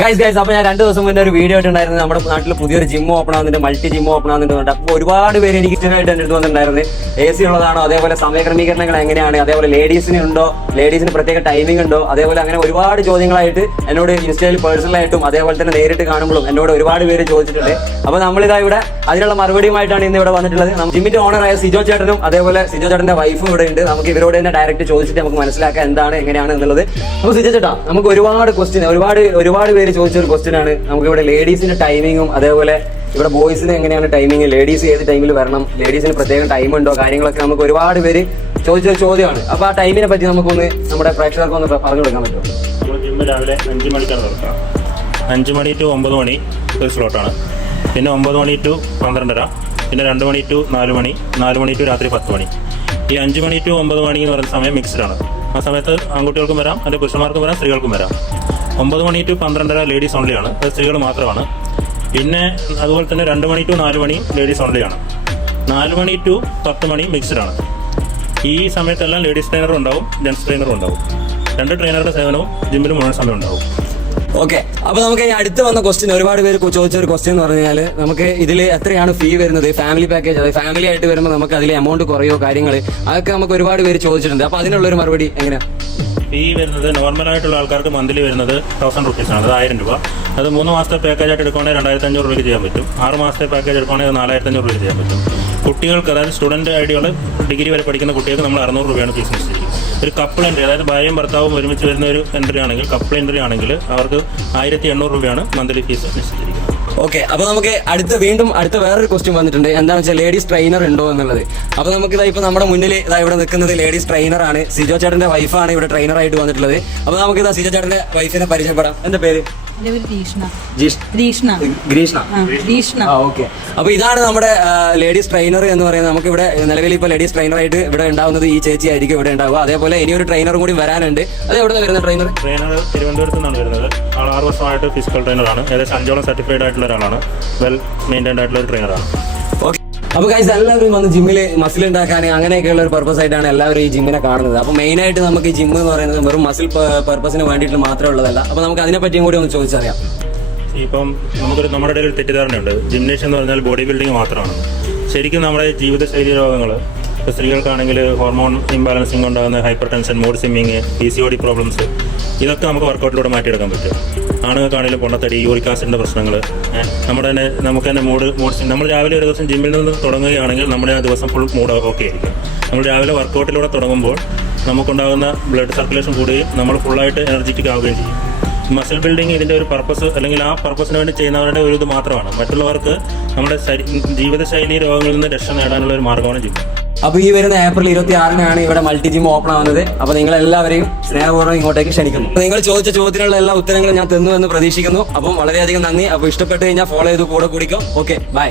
Guys അപ്പോൾ ഞാൻ 2 ദിവസം മുന്നേ ഒരു വീഡിയോ ഇട്ടുണ്ടായിരുന്നു. നമ്മുടെ നാട്ടിൽ പുതിയൊരു ജിം ഓപ്പൺ ആവുന്നുണ്ട്, മൾട്ടി ജിം ഓപ്പൺ ആവുന്നുണ്ട്. അപ്പോൾ ഒരുപാട് പേര് എനിക്ക് ഇഷ്ടമായിട്ട് എൻ്റെ അടുത്ത് വന്നിട്ടുണ്ടായിരുന്നു. AC ഉള്ളതാണോ, അതേപോലെ സമയക്രമീകരണങ്ങൾ എങ്ങനെയാണ്, അതേപോലെ ലേഡീസിന് ഉണ്ടോ, ലേഡീസിന് പ്രത്യേക ടൈമിംഗ് ഉണ്ടോ, അതേപോലെ അങ്ങനെ ഒരുപാട് ചോദ്യങ്ങളായിട്ട് എന്നോട് ഇൻസ്റ്റയിൽ പേഴ്സണലായിട്ടും അതേപോലെ തന്നെ നേരിട്ട് കാണുമ്പോഴും എന്നോട് ഒരുപാട് പേര് ചോദിച്ചിട്ടുണ്ട്. അപ്പോൾ നമ്മളിതാ ഇവിടെ അതിനുള്ള മറുപടിയുമായിട്ടാണ് ഇന്ന് ഇവിടെ വന്നിട്ടുള്ളത്. ജിമ്മിന്റെ ഓണറായ സിജോ ചേട്ടനും അതേപോലെ സിജോ ചേട്ടന്റെ വൈഫും ഇവിടെ ഉണ്ട്. നമുക്ക് ഇവരോട് തന്നെ ഡയറക്റ്റ് ചോദിച്ചിട്ട് നമുക്ക് മനസ്സിലാക്കാം എന്താണ് എങ്ങനെയാണ് എന്നുള്ളത്. അപ്പോൾ സിജോ ചേട്ടാ, നമുക്ക് ഒരുപാട് ക്വസ്റ്റ്യൻ ഒരുപാട് പേര് ചോദിച്ച ഒരു ക്വസ്റ്റ്യൻ ആണ്. നമുക്ക് ഇവിടെ ലേഡീസിന്റെ ടൈമിങ്ങും അതേപോലെ ഇവിടെ ബോയ്സിന് എങ്ങനെയാണ് ടൈമിങ്, ലേഡീസ് ഏത് ടൈമിൽ വരണം, ലേഡീസിന് പ്രത്യേകം ടൈം ഉണ്ടോ, കാര്യങ്ങളൊക്കെ നമുക്ക് ഒരുപാട് പേര് ചോദിച്ചൊരു ചോദ്യമാണ്. അപ്പോൾ ആ ടൈമിനെ പറ്റി നമുക്കൊന്ന് നമ്മുടെ പ്രേക്ഷകർക്ക് ഒന്ന് പറഞ്ഞു കൊടുക്കാൻ പറ്റുമോ? നമ്മൾ ജിമ്മ് രാവിലെ 5 മണിക്കാണ് തുറക്കുക. 5 മണി ടു 9 മണി ഒരു സ്ലോട്ടാണ്. പിന്നെ 9 മണി ടു 12:30, പിന്നെ 2 മണി ടു 4 മണി, 4 മണി ടു രാത്രി 10 മണി. ഈ 5 മണി ടു 9 മണി എന്ന് പറയുന്ന സമയം മിക്സ്ഡാണ്. ആ സമയത്ത് ആൺകുട്ടികൾക്കും വരാം, അല്ലെങ്കിൽ പുരുഷന്മാർക്കും വരാം, സ്ത്രീകൾക്കും വരാം. 9 മണി ടു 12:30 ലേഡീസ് ഓൺലിയാണ്, അത് സ്ത്രീകൾ മാത്രമാണ്. പിന്നെ അതുപോലെ തന്നെ 2 മണി ടു 4 മണി ലേഡീസ് ഓൺലിയാണ്. 4 മണി ടു 10 മണി മിക്സ്ഡാണ്. ഈ സമയത്തെല്ലാം ലേഡീസ് ട്രെയിനറും ഉണ്ടാവും, ജെൻസ് ട്രെയിനറും ഉണ്ടാവും. 2 ട്രെയിനറുടെ സേവനവും ജിമ്മിൽ മുഴുവൻ സമയം ഉണ്ടാവും. ഓക്കെ, അപ്പോൾ നമുക്ക് ഈ അടുത്ത് വന്ന ക്വസ്റ്റ്യൻ, ഒരുപാട് പേര് ചോദിച്ച ഒരു ക്വസ്റ്റ്യൻ എന്ന് പറഞ്ഞാൽ നമുക്ക് ഇതിൽ എത്രയാണ് ഫീ വരുന്നത്, ഫാമിലി പാക്കേജ്, അതായത് ഫാമിലി ആയിട്ട് വരുമ്പോൾ നമുക്ക് അതിൽ എമൗണ്ട് കുറയോ കാര്യങ്ങൾ, അതൊക്കെ നമുക്ക് ഒരുപാട് പേര് ചോദിച്ചിട്ടുണ്ട്. അപ്പോൾ അതിനുള്ളൊരു മറുപടി എങ്ങനെയാണ്? ഫീ വരുന്നത് നോർമലായിട്ടുള്ള ആൾക്കാർക്ക് മന്ത്ലി വരുന്നത് 1000 റുപ്പീസാണ്, അത് 1000 രൂപ. അത് 3 മാസത്തെ പാക്കേജ് ആയിട്ട് എടുക്കുകയാണെങ്കിൽ 2500 രൂപയ്ക്ക് ചെയ്യാൻ പറ്റും. 6 മാസത്തെ പാക്കേജ് എടുക്കുകയാണെങ്കിൽ 4500 രൂപയ്ക്ക് ചെയ്യാൻ പറ്റും. കുട്ടികൾക്ക്, അതായത് സ്റ്റുഡൻറ്റ് ഐഡികൾ ഡിഗ്രി വരെ പഠിക്കുന്ന കുട്ടികൾക്ക് നമ്മൾ 600 രൂപയാണ് ഫീസ് നിശ്ചയിക്കുന്നത്. ഒരു കപ്പിൾ എൻട്രി, അതായത് ഭാര്യയും ഭർത്താവും ഒരുമിച്ച് വരുന്ന ഒരു എൻട്രി ആണെങ്കിൽ, കപ്പിൾ എൻട്രി ആണെങ്കിൽ അവർക്ക് 1800 രൂപയാണ് മന്ത്ലി ഫീസ് നിശ്ചയിച്ചിരിക്കുന്നത്. ഓക്കെ, അപ്പോൾ നമുക്ക് വീണ്ടും അടുത്ത വേറൊരു ക്വസ്റ്റ്യൻ വന്നിട്ടുണ്ട്. എന്താണെന്ന് വെച്ചാൽ ലേഡീസ് ട്രെയിനർ ഉണ്ടോ എന്നുള്ളത്. അപ്പോൾ നമുക്ക് ഇപ്പോൾ നമ്മുടെ മുന്നിൽ ഇവിടെ നിൽക്കുന്നത് ലേഡീസ് ട്രെയിനറാണ്. സിജോ ചേട്ടന്റെ വൈഫാണ് ഇവിടെ ട്രെയിനറായിട്ട് വന്നിട്ടുള്ളത്. അപ്പോൾ നമുക്ക് സിജോ ചേട്ടന്റെ വൈഫിനെ പരിചയപ്പെടാം. എന്താ പേര്? ഗ്രീഷ്ണ. ഓക്കെ, അപ്പോൾ ഇതാണ് നമ്മുടെ ലേഡീസ് ട്രെയിനർ എന്ന് പറയുന്നത്. നമുക്ക് ഇവിടെ നിലവിൽ ഇപ്പോൾ ലേഡീസ് ട്രെയിനറായിട്ട് ഇവിടെ ഉണ്ടാവുന്നത് ഈ ചേച്ചി ആയിരിക്കും ഇവിടെ ഉണ്ടാവുക. അതേപോലെ ഇനിയൊരു ട്രെയിനറും കൂടി വരാനുണ്ട്. അത് എവിടെ വരുന്ന ട്രെയിനർ തിരുവനന്തപുരത്ത് നിന്നാണ് വരുന്നത്. ആൾ 6 വർഷമായിട്ട് ഫിസിക്കൽ ട്രെയിനറാണ്. ഏകദേശം 5ഓളം സർട്ടിഫൈഡ് ആയിട്ടുള്ള ഒരാളാണ്. വെൽ മെയിൻറ്റൈൻഡ് ആയിട്ടുള്ള ഒരു ട്രെയിനറാണ്. അപ്പോൾ ഗൈസ്, എല്ലാവരും വന്ന് ജിമ്മിൽ മസിൽ ഉണ്ടാക്കാൻ അങ്ങനെയൊക്കെയുള്ള ഒരു പർപ്പസ് ആയിട്ടാണ് എല്ലാവരും ഈ ജിമ്മിനെ കാണുന്നത്. അപ്പോൾ മെയിനായിട്ട് നമുക്ക് ഈ ജിമ്മ് എന്ന് പറയുന്നത് വെറും മസിൽ പർപ്പസിന് വേണ്ടിയിട്ട് മാത്രമേ ഉള്ളതല്ല. അപ്പോൾ നമുക്ക് അതിനെ പറ്റിയും കൂടി ഒന്ന് ചോദിച്ചറിയാം. ഇപ്പം നമ്മുടെ ഇടയിൽ ഒരു തെറ്റിദ്ധാരണയുണ്ട്, ജിംനേഷ്യം എന്ന് പറഞ്ഞാൽ ബോഡി ബിൽഡിംഗ് മാത്രമാണ്. ശരിക്കും നമ്മുടെ ജീവിതശൈലി രോഗങ്ങൾ, ഇപ്പോൾ സ്ത്രീകൾക്കാണെങ്കിൽ ഹോർമോൺ ഇംബാലൻസിങ് ഉണ്ടാകുന്ന hyper tension, mood swimming, PCOD problems, ഇതൊക്കെ നമുക്ക് വർക്കൗട്ടിലൂടെ മാറ്റിയെടുക്കാൻ പറ്റും. ആണുങ്ങൾക്കാണെങ്കിലും പൊണ്ണത്തടി, യൂറിക് ആസിഡിൻ്റെ പ്രശ്നങ്ങൾ, നമുക്ക് തന്നെ മൂഡ് നമ്മൾ രാവിലെ ഒരു ദിവസം ജിമ്മിൽ നിന്ന് തുടങ്ങുകയാണെങ്കിൽ നമ്മുടെ ആ ദിവസം ഫുൾ മൂഡ് ഓക്കെ ആയിരിക്കും. നമ്മൾ രാവിലെ വർക്കൗട്ടിലൂടെ തുടങ്ങുമ്പോൾ നമുക്കുണ്ടാകുന്ന ബ്ലഡ് സർക്കുലേഷൻ കൂടുകയും നമ്മൾ ഫുള്ളായിട്ട് എനർജറ്റിക് ആവുകയും ചെയ്യും. മസിൽ ബിൽഡിംഗ് ഇതിൻ്റെ ഒരു പർപ്പസ്, അല്ലെങ്കിൽ ആ പർപ്പസിന് വേണ്ടി ചെയ്യുന്നവരുടെ ഒരു ഇത് മാത്രമാണ്. മറ്റുള്ളവർക്ക് നമ്മുടെ ജീവിതശൈലി രോഗങ്ങളിൽ നിന്ന് രക്ഷ നേടാനുള്ള ഒരു മാർഗ്ഗമാണ് ജിം. അപ്പോൾ ഈ വരുന്ന ഏപ്രിൽ 26-നാണ് ഇവിടെ മൾട്ടി ജിം ഓപ്പൺ ആവുന്നത്. അപ്പോൾ നിങ്ങൾ എല്ലാവരെയും സ്നേഹപൂർവ്വം ഇങ്ങോട്ടേക്ക് ക്ഷണിക്കുന്നു. നിങ്ങൾ ചോദിച്ച ചോദ്യത്തിനുള്ള എല്ലാ ഉത്തരങ്ങളും ഞാൻ തന്നു എന്ന് പ്രതീക്ഷിക്കുന്നു. അപ്പം വളരെയധികം നന്ദി. അപ്പോൾ ഇഷ്ടപ്പെട്ട് കഴിഞ്ഞാൽ ഫോളോ ചെയ്ത് കൂടെ കുടിക്കും. Okay, by.